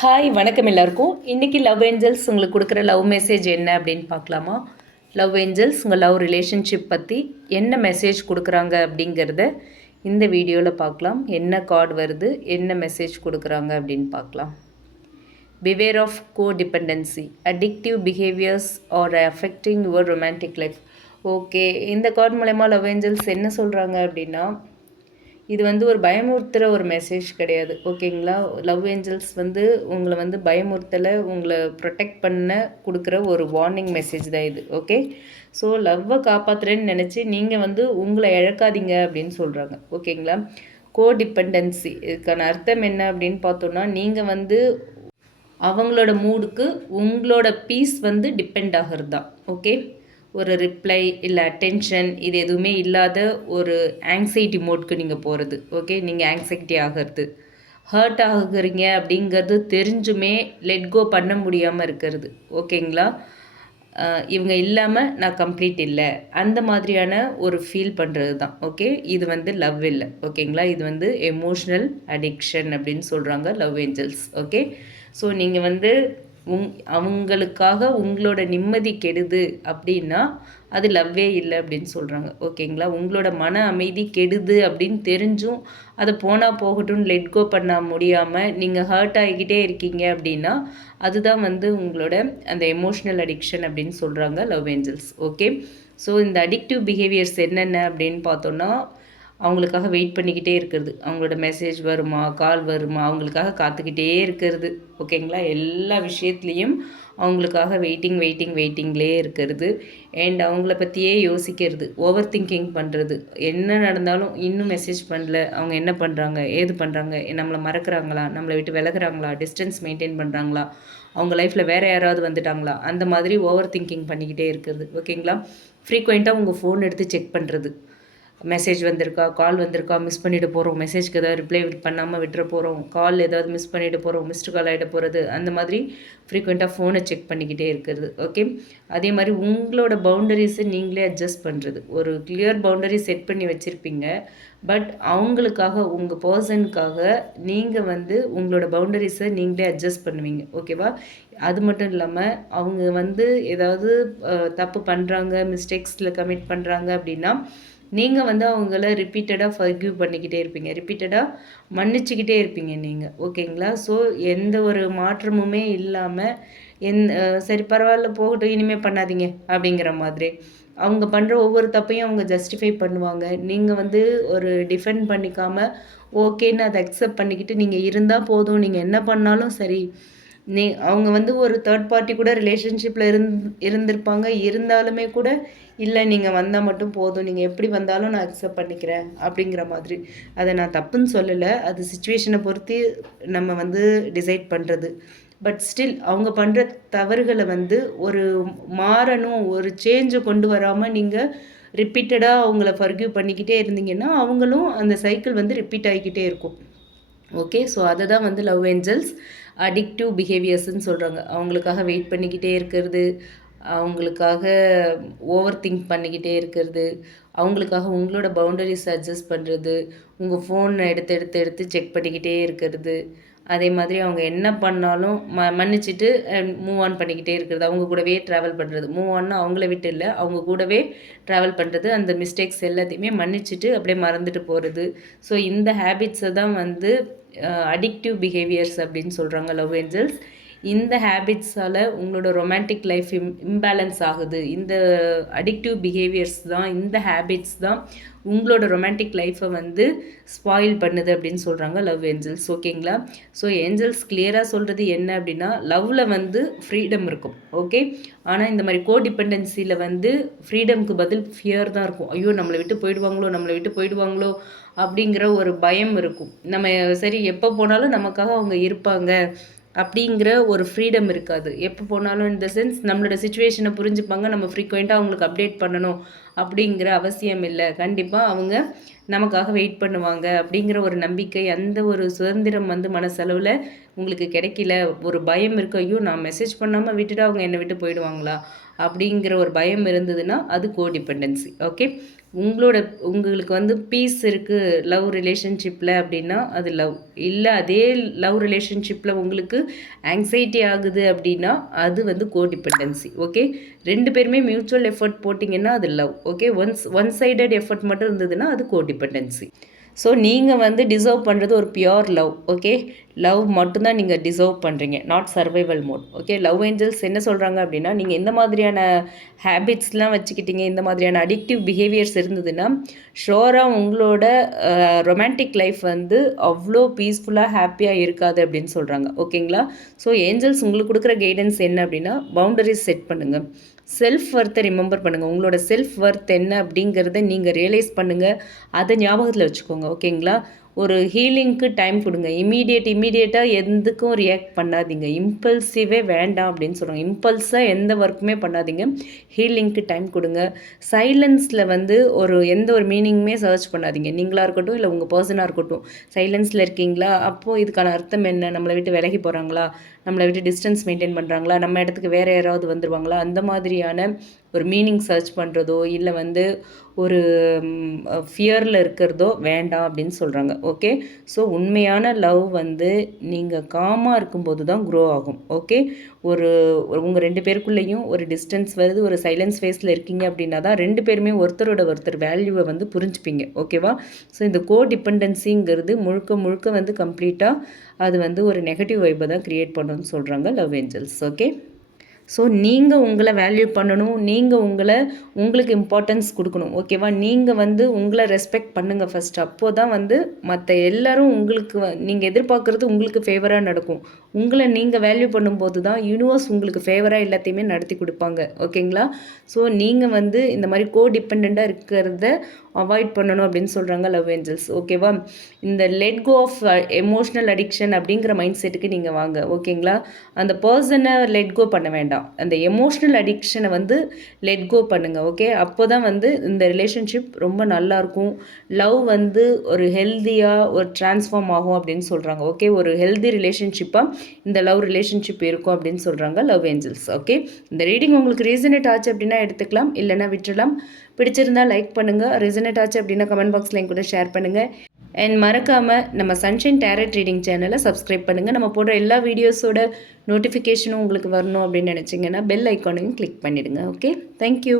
Hi வணக்கம் எல்லாருக்கும். இன்றைக்கி லவ் ஏஞ்சல்ஸ் உங்களுக்கு கொடுக்குற லவ் மெசேஜ் என்ன அப்படின்னு பார்க்கலாமா? லவ் ஏஞ்சல்ஸ் உங்கள் லவ் ரிலேஷன்ஷிப் பற்றி என்ன மெசேஜ் கொடுக்குறாங்க அப்படிங்கிறத இந்த வீடியோவில் பார்க்கலாம். என்ன கார்டு வருது என்ன மெசேஜ் கொடுக்குறாங்க அப்படின்னு பார்க்கலாம். Beware of codependency addictive behaviours are affecting your romantic life okay இந்த கார்டு மூலயமா லவ் ஏஞ்சல்ஸ் என்ன சொல்கிறாங்க அப்படின்னா இது வந்து ஒரு பயமுறுத்துகிற ஒரு மெசேஜ் கிடையாது. ஓகேங்களா லவ் ஏஞ்சல்ஸ் வந்து உங்களை வந்து பயமுறுத்தலை உங்களை ப்ரொடெக்ட் பண்ண கொடுக்குற ஒரு வார்னிங் மெசேஜ் தான் இது. ஓகே ஸோ லவ்வை காப்பாற்றுறேன்னு நினச்சி நீங்கள் வந்து உங்களை இழக்காதீங்க அப்படின்னு சொல்கிறாங்க ஓகேங்களா கோடிபெண்டன்சி இதுக்கான அர்த்தம் என்ன அப்படின்னு பார்த்தோன்னா நீங்கள் வந்து அவங்களோட மூடுக்கு உங்களோட பீஸ் வந்து டிபெண்ட் ஆகிறது தான் ஓகே ஒரு ரிப்ளை இல்லை அட்டென்ஷன் இது எதுவுமே இல்லாத ஒரு ஆங்ஸைட்டி மோட்க்கு நீங்கள் போகிறது ஓகே நீங்கள் ஆங்ஸைட்டி ஆகிறது. ஹர்ட் ஆகுறீங்க அப்படிங்கிறது தெரிஞ்சுமே லெட் கோ பண்ண முடியாமல் இருக்கிறது. ஓகேங்களா இவங்க இல்லாமல் நான் கம்ப்ளீட் இல்லை. அந்த மாதிரியான ஒரு ஃபீல் பண்ணுறது தான் ஓகே இது வந்து லவ் இல்லை. ஓகேங்களா இது வந்து எமோஷ்னல் அடிக்ஷன் அப்படின்னு சொல்கிறாங்க லவ் ஏஞ்சல்ஸ் ஓகே ஸோ நீங்கள் வந்து உங் அவங்களுக்காக உங்களோட நிம்மதி கெடுது அப்படின்னா அது லவ்வே இல்லை அப்படின்னு சொல்கிறாங்க ஓகேங்களா உங்களோட மன அமைதி கெடுது அப்படின்னு தெரிஞ்சும் அதை போனால் போகட்டும்னு லெட் கோ பண்ண முடியாமல் நீங்கள் ஹர்ட் ஆகிக்கிட்டே இருக்கீங்க அப்படின்னா அதுதான் வந்து உங்களோட அந்த எமோஷ்னல் அடிக்ஷன் அப்படின்னு சொல்கிறாங்க லவ் ஏஞ்சல்ஸ் ஓகே ஸோ இந்த அடிக்டிவ் பிஹேவியர்ஸ் என்னென்ன அப்படின்னு பார்த்தோன்னா அவங்களுக்காக வெயிட் பண்ணிக்கிட்டே இருக்கிறது. அவங்களோட மெசேஜ் வருமா கால் வருமா அவங்களுக்காக காத்துக்கிட்டே இருக்கிறது. ஓகேங்களா எல்லா விஷயத்துலேயும் அவங்களுக்காக வெயிட்டிங் வெயிட்டிங் வெயிட்டிங்லேயே இருக்கிறது. அண்ட் அவங்கள பற்றியே யோசிக்கிறது ஓவர் திங்கிங் பண்ணுறது என்ன நடந்தாலும் இன்னும் மெசேஜ் பண்ணல. அவங்க என்ன பண்ணுறாங்க ஏது பண்ணுறாங்க நம்மளை மறக்கிறாங்களா? நம்மளை விட்டு விலகுறாங்களா? டிஸ்டன்ஸ் மெயின்டைன் பண்ணுறாங்களா அவங்க லைஃப்பில் வேறு யாராவது வந்துட்டாங்களா? அந்த மாதிரி ஓவர் திங்கிங் பண்ணிக்கிட்டே இருக்கிறது. ஓகேங்களா ஃப்ரீக்வெண்ட்டாக உங்கள் ஃபோன் எடுத்து செக் பண்ணுறது மெசேஜ் வந்திருக்கா கால் வந்திருக்கா மிஸ் பண்ணிட்டு போகிறோம் மெசேஜ்க்கு ஏதாவது ரிப்ளை பண்ணாமல் விட்டுற போகிறோம் கால் ஏதாவது மிஸ் பண்ணிட்டு போகிறோம் மிஸ்டு கால் ஆகிட போகிறது அந்த மாதிரி ஃப்ரீக்வெண்ட்டாக ஃபோனை செக் பண்ணிக்கிட்டே இருக்கிறது. ஓகே அதே மாதிரி உங்களோட பவுண்டரிஸை நீங்களே அட்ஜஸ்ட் பண்ணுறது ஒரு கிளியர் பவுண்டரி செட் பண்ணி வச்சுருப்பீங்க. பட் அவங்களுக்காக உங்கள் பர்சனுக்காக நீங்கள் வந்து உங்களோட பவுண்டரிஸை நீங்களே அட்ஜஸ்ட் பண்ணுவீங்க. ஓகேவா அது மட்டும் இல்லாமல் அவங்க வந்து ஏதாவது தப்பு பண்ணுறாங்க மிஸ்டேக்ஸில் கமிட் பண்ணுறாங்க அப்படின்னா நீங்கள் வந்து அவங்கள ரிப்பீட்டடாக ஃபர்கியூ பண்ணிக்கிட்டே இருப்பீங்க. ரிப்பீட்டடாக மன்னிச்சுக்கிட்டே இருப்பீங்க நீங்கள் ஓகேங்களா? ஸோ எந்த ஒரு மாற்றமுமே இல்லாமல் எந் சரி பரவாயில்ல போகட்டும் இனிமேல் பண்ணாதீங்க அப்படிங்கிற மாதிரி. அவங்க பண்ணுற ஒவ்வொரு தப்பையும் அவங்க ஜஸ்டிஃபை பண்ணுவாங்க. நீங்கள் வந்து ஒரு டிஃபெண்ட் பண்ணிக்காமல் ஓகேன்னு அதை அக்செப்ட் பண்ணிக்கிட்டு நீங்கள் இருந்தால் போதும். நீங்கள் என்ன பண்ணாலும் சரி நீ அவங்க வந்து ஒரு தேர்ட் பார்ட்டி கூட ரிலேஷன்ஷிப்பில் இருந் இருந்திருப்பாங்க. இருந்தாலுமே கூட இல்லை நீங்கள் வந்தால் மட்டும் போதும். நீங்கள் எப்படி வந்தாலும் நான் அக்செப்ட் பண்ணிக்கிறேன். அப்படிங்கிற மாதிரி. அதை நான் தப்புன்னு சொல்லலை. அது சுச்சுவேஷனை பொறுத்து நம்ம வந்து டிசைட் பண்ணுறது பட் ஸ்டில் அவங்க பண்ணுற தவறுகளை வந்து ஒரு மாறணும் ஒரு சேஞ்சை கொண்டு வராமல் நீங்கள் ரிப்பீட்டடாக அவங்கள ஃபர்கியூ பண்ணிக்கிட்டே இருந்தீங்கன்னா அவங்களும் அந்த சைக்கிள் வந்து ரிப்பீட் ஆகிக்கிட்டே இருக்கும். ஓகே ஸோ அதை தான் வந்து லவ் ஏஞ்சல்ஸ் அடிக்டிவ் பிஹேவியர்ஸ்ன்னு சொல்கிறாங்க அவங்களுக்காக வெயிட் பண்ணிக்கிட்டே இருக்கிறது அவங்களுக்காக ஓவர் திங்க் பண்ணிக்கிட்டே இருக்கிறது அவங்களுக்காக உங்களோட பவுண்டரிஸ் அட்ஜஸ்ட் பண்ணுறது உங்கள் ஃபோனை எடுத்து எடுத்து எடுத்து செக் பண்ணிக்கிட்டே இருக்கிறது. அதே மாதிரி அவங்க என்ன பண்ணாலும் ம மன்னிச்சிட்டு மூவ் ஆன் பண்ணிக்கிட்டே இருக்கிறது. அவங்க கூடவே ட்ராவல் பண்ணுறது மூவ் ஆன்னு அவங்கள விட்டு இல்லை. அவங்க கூடவே ட்ராவல் பண்ணுறது அந்த மிஸ்டேக்ஸ் எல்லாத்தையுமே மன்னிச்சுட்டு அப்படியே மறந்துட்டு போகிறது ஸோ இந்த ஹேபிட்ஸை தான் வந்து அடிக்டிவ் பிஹேவியர்ஸ் அப்படின்னு சொல்கிறாங்க லவ் ஏஞ்சல்ஸ் இந்த ஹேபிட்ஸால் உங்களோட ரொமான்டிக் லைஃப் இம் இம்பேலன்ஸ் ஆகுது. இந்த அடிக்டிவ் பிஹேவியர்ஸ் தான் இந்த ஹேபிட்ஸ் தான் உங்களோட ரொமான்டிக் லைஃப்பை வந்து ஸ்பாயில் பண்ணுது அப்படின்னு சொல்கிறாங்க லவ் ஏஞ்சல்ஸ் ஓகேங்களா ஸோ ஏஞ்சல்ஸ் கிளியராக சொல்கிறது என்ன அப்படின்னா லவ்வில் வந்து ஃப்ரீடம் இருக்கும். ஓகே ஆனால் இந்த மாதிரி கோ டிபெண்டன்சியில் வந்து ஃப்ரீடம்க்கு பதில் ஃபியர் தான் இருக்கும். ஐயோ நம்மளை விட்டு போயிடுவாங்களோ நம்மளை விட்டு போயிடுவாங்களோ அப்படிங்கிற ஒரு பயம் இருக்கும். நம்ம சரி எப்போ போனாலும் நமக்காக அவங்க இருப்பாங்க. அப்படிங்கிற ஒரு ஃப்ரீடம் இருக்காது. எப்போ போனாலும் த சென்ஸ் நம்மளோட சுச்சுவேஷனை புரிஞ்சுப்பாங்க. நம்ம ஃப்ரீக்வெண்ட்டாக அவங்களுக்கு அப்டேட் பண்ணணும் அப்படிங்கிற அவசியம் இல்லை. கண்டிப்பாக அவங்க நமக்காக வெயிட் பண்ணுவாங்க அப்படிங்கிற ஒரு நம்பிக்கை அந்த ஒரு சுதந்திரம் வந்து மனசளவில் உங்களுக்கு கிடைக்கல ஒரு பயம் இருக்கு ஐயோ நான் மெசேஜ் பண்ணாமல் விட்டுட்டு அவங்க என்னை விட்டு போயிடுவாங்களா? அப்படிங்கிற ஒரு பயம் இருந்ததுன்னா அது கோடிபெண்டன்சி ஓகே உங்களோட உங்களுக்கு வந்து பீஸ் இருக்குது லவ் ரிலேஷன்ஷிப்பில் அப்படின்னா அது லவ் இல்லை அதே லவ் ரிலேஷன்ஷிப்பில் உங்களுக்கு ஆங்ஸைட்டி ஆகுது அப்படின்னா அது வந்து கோடிபெண்டன்சி ஓகே ரெண்டு பேருமே மியூச்சுவல் எஃபர்ட் போட்டிங்கன்னா அது love okay once one sided effort மட்டும் இருந்ததுன்னா அது கோடிபெண்டன்சி ஸோ நீங்கள் வந்து டிசர்வ் பண்ணுறது ஒரு பியோர் லவ் ஓகே லவ் மட்டும்தான் நீங்கள் டிசர்வ் பண்ணுறீங்க not survival mode okay love angels என்ன சொல்கிறாங்க அப்படின்னா நீங்கள் எந்த மாதிரியான ஹேபிட்ஸ்லாம் வச்சுக்கிட்டீங்க இந்த மாதிரியான அடிக்டிவ் பிஹேவியர்ஸ் இருந்ததுன்னா ஷோராக உங்களோட ரொமான்டிக் லைஃப் வந்து அவ்வளோ பீஸ்ஃபுல்லாக ஹாப்பியாக இருக்காது அப்படின்னு சொல்கிறாங்க ஓகேங்களா ஸோ ஏஞ்சல்ஸ் உங்களுக்கு கொடுக்குற கைடன்ஸ் என்ன அப்படின்னா பவுண்டரிஸ் செட் பண்ணுங்கள் செல்ஃப் ஒர்த்தை ரிமெம்பர் பண்ணுங்கள் உங்களோட செல்ஃப் ஒர்த் என்ன அப்படிங்கிறத நீங்கள் ரியலைஸ் பண்ணுங்கள் அதை ஞாபகத்தில் வச்சுக்கோங்க. ஓகேங்களா ஒரு ஹீலிங்க்கு டைம் கொடுங்க. இமீடியட் இமீடியட்டாக எதுக்கும் ரியாக்ட் பண்ணாதீங்க. இம்பல்சிவே வேண்டாம் அப்படின்னு சொல்கிறாங்க இம்பல்ஸாக எந்த ஒர்க்குமே பண்ணாதீங்க. ஹீலிங்க்கு டைம் கொடுங்க. சைலன்ஸில் வந்து ஒரு எந்த ஒரு மீனிங்குமே சர்ச் பண்ணாதீங்க. நீங்களாக இருக்கட்டும் இல்லை உங்கள் பர்சனாக இருக்கட்டும். சைலன்ஸில் இருக்கீங்களா? அப்போது இதுக்கான அர்த்தம் என்ன? நம்மளை விட்டு விலகி போகிறாங்களா நம்மளை விட்டு டிஸ்டன்ஸ் மெயின்டைன் பண்ணுறாங்களா நம்ம இடத்துக்கு வேறு யாராவது வந்துடுவாங்களா அந்த மாதிரியான ஒரு மீனிங் சர்ச் பண்ணுறதோ இல்லை வந்து ஒரு ஃபியரில் இருக்கிறதோ வேண்டாம் அப்படின்னு சொல்கிறாங்க ஓகே ஸோ உண்மையான லவ் வந்து நீங்கள் காமாக இருக்கும்போது தான் க்ரோ ஆகும். ஓகே ஒரு உங்கள் ரெண்டு பேருக்குள்ளேயும் ஒரு டிஸ்டன்ஸ் வருது ஒரு சைலன்ஸ் ஃபேஸில் இருக்கீங்க அப்படின்னா தான் ரெண்டு பேருமே ஒருத்தரோட ஒருத்தர் வேல்யூவை வந்து புரிஞ்சுப்பீங்க. ஓகேவா ஸோ இந்த கோ டிபெண்டன்சிங்கிறது முழுக்க முழுக்க வந்து கம்ப்ளீட்டாக அது வந்து ஒரு நெகட்டிவ் வைப்பை தான் க்ரியேட் பண்ணணும்னு சொல்கிறாங்க லவ் ஏஞ்சல்ஸ் ஓகே ஸோ நீங்கள் உங்களை வேல்யூ பண்ணணும் நீங்கள் உங்களை உங்களுக்கு இம்பார்ட்டன்ஸ் கொடுக்கணும் ஓகேவா நீங்கள் வந்து உங்களை ரெஸ்பெக்ட் பண்ணுங்கள் ஃபஸ்ட் அப்போ தான் வந்து மற்ற எல்லோரும் உங்களுக்கு நீங்கள் எதிர்பார்க்குறது உங்களுக்கு ஃபேவராக நடக்கும். உங்களை நீங்கள் வேல்யூ பண்ணும்போது தான் யூனிவர்ஸ் உங்களுக்கு ஃபேவராக எல்லாத்தையுமே நடத்தி கொடுப்பாங்க ஓகேங்களா ஸோ நீங்கள் வந்து இந்த மாதிரி கோ டிபெண்ட்டாக இருக்கிறத அவாய்ட் பண்ணணும் அப்படின்னு சொல்கிறாங்க லவ் ஏஞ்சல்ஸ் ஓகேவா இந்த let go of emotional addiction அப்படிங்கிற மைண்ட் செட்டுக்கு நீங்கள் வாங்க ஓகேங்களா அந்த பர்சனை லெட் கோ பண்ண வேண்டாம். அந்த எமோஷ்னல் அடிக்ஷனை வந்து லெட் கோ பண்ணுங்கள் ஓகே அப்போ தான் வந்து இந்த ரிலேஷன்ஷிப் ரொம்ப நல்லாயிருக்கும் லவ் வந்து ஒரு ஹெல்த்தியாக ஒரு ட்ரான்ஸ்ஃபார்ம் ஆகும் அப்படின்னு சொல்கிறாங்க ஓகே ஒரு ஹெல்தி ரிலேஷன்ஷிப்பாக இந்த லவ் ரிலேஷன்ஷிப் இருக்கும் அப்படின்னு சொல்கிறாங்க லவ் ஏஞ்சல்ஸ் ஓகே இந்த ரீடிங் உங்களுக்கு ரீசனேட் ஆச்சு அப்படின்னா எடுத்துக்கலாம் இல்லைன்னா விட்டுடலாம் பிடிச்சிருந்தா லைக் பண்ணுங்கள் ரிசனேட் ஆச்சு அப்படின்னா கமெண்ட் பாக்ஸில் கூட ஷேர் பண்ணுங்கள் அண்ட் மறக்காமல் நம்ம சன்ஷைன் டேரட் ரீடிங் சேனலை சப்ஸ்கிரைப் பண்ணுங்கள் நம்ம போடுற எல்லா வீடியோஸோட நோட்டிஃபிகேஷனும் உங்களுக்கு வரணும் அப்படின்னு நினச்சிங்கன்னா பெல் ஐக்கானையும் கிளிக் பண்ணிவிடுங்க ஓகே தேங்க்யூ